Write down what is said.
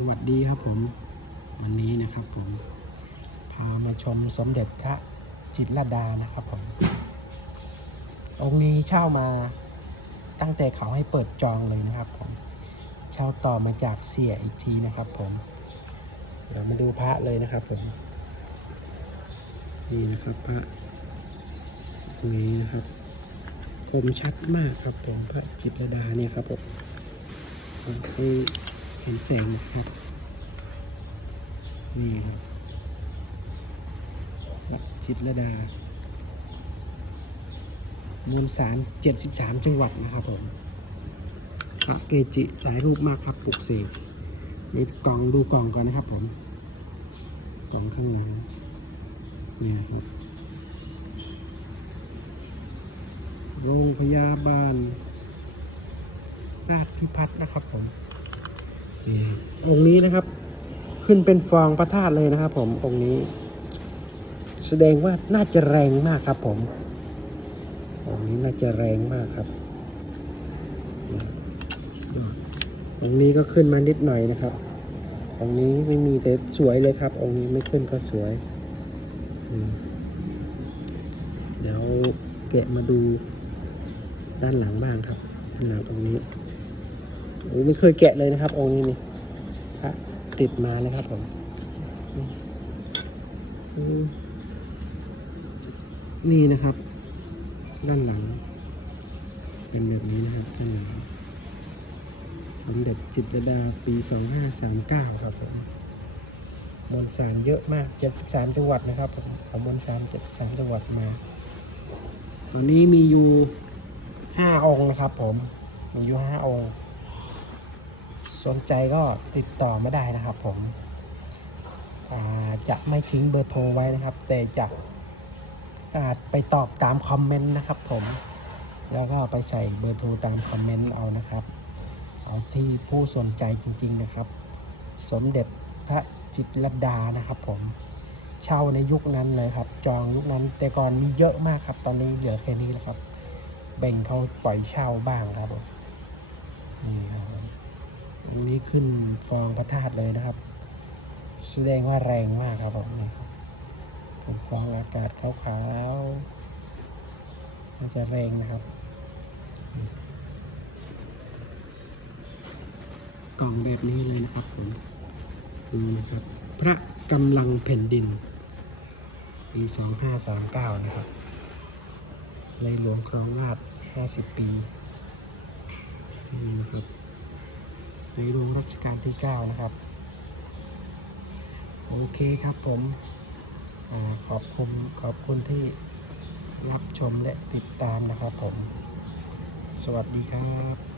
สวัสดีครับผม วันนี้นะครับผม พามาชมสมเด็จพระจิตรลดานะครับผม องค์นี้เช่ามาตั้งแต่เขาให้เปิดจองเลยนะครับผม เช่าต่อมาจากเสียอีกทีนะครับผม เดี๋ยวมาดูพระเลยนะครับผม นี่นะครับพระองค์นี้นะครับ คมชัดมากครับผมพระจิตรลดาเนี่ยครับผมผมให้ เห็นแสงนะครับ นี่ครับพระจิตรลดามวลสาร73จังหวัดนะครับผมพระเกจิหลายรูปมากครับปลุกเสกนี่กล่องดูกล่องก่อนนะครับผมกล่องข้างหลังนี่ครับโรงพยาบาลราชพิพัฒน์นะครับผม นี่องค์นี้นะครับ ขึ้นเป็นฟองพระธาตุเลยนะครับ ผมองค์นี้ แสดงว่าน่าจะแรงมากครับ ผมองค์นี้น่าจะแรงมากครับองค์นี้ก็ขึ้นมานิดหน่อยนะครับองค์นี้ไม่มีแต่สวยเลยครับองค์นี้ไม่ขึ้นก็สวยเดี๋ยวแกะมาดูด้านหลังบ้างครับด้านหลังองนี้ โอ้ไม่เคยแกะเลยนะครับ องค์นี้นี่พระติดมานะครับผมนี่นะครับ ด้านหลัง เป็นแบบนี้นะครับด้านหลังสมเด็จจิตรดาปี 2539 ครับผมมวลสารเยอะมาก 73 จังหวัดนะครับผมเอามวลสาร 73 จังหวัดมา ตอนนี้มีอยู่ห้าองค์นะครับผม มีอยู่ห้าองค์ สนใจก็ติดต่อมาได้นะครับผมจะไม่ทิ้งเบอร์โทรไว้นะครับ แต่จะอาจไปตอบตามคอมเมนต์นะครับผม แล้วก็ไปใส่เบอร์โทรตามคอมเมนต์เอานะครับ เอาที่ผู้สนใจจริง ๆนะครับ สมเด็จพระจิตรลดานะครับผม เช่าในยุคนั้นเลยครับ จองยุคนั้น แต่ก่อนมีเยอะมากครับ ตอนนี้เหลือแค่นี้แล้วครับ แบ่งเขาปล่อยเช่าบ้างครับผมนี่ครับ นี้ขึ้นฟองพระธาตุเลยนะครับ แสดงว่าแรงมากครับผมนี่ครับเป็นฟองอากาศขาวๆน่าจะแรงนะครับ กล่องแบบนี้เลยนะครับผมดูนะครับ พระกำลังแผ่นดินปี2539นะครับในหลวงครองราช50 ปีนี่นะครับ ในหลวงรัชกาลที่ 9 นะครับ โอเคครับผมอขอบคุณขอบคุณที่รับชมและติดตามนะครับผม สวัสดีครับ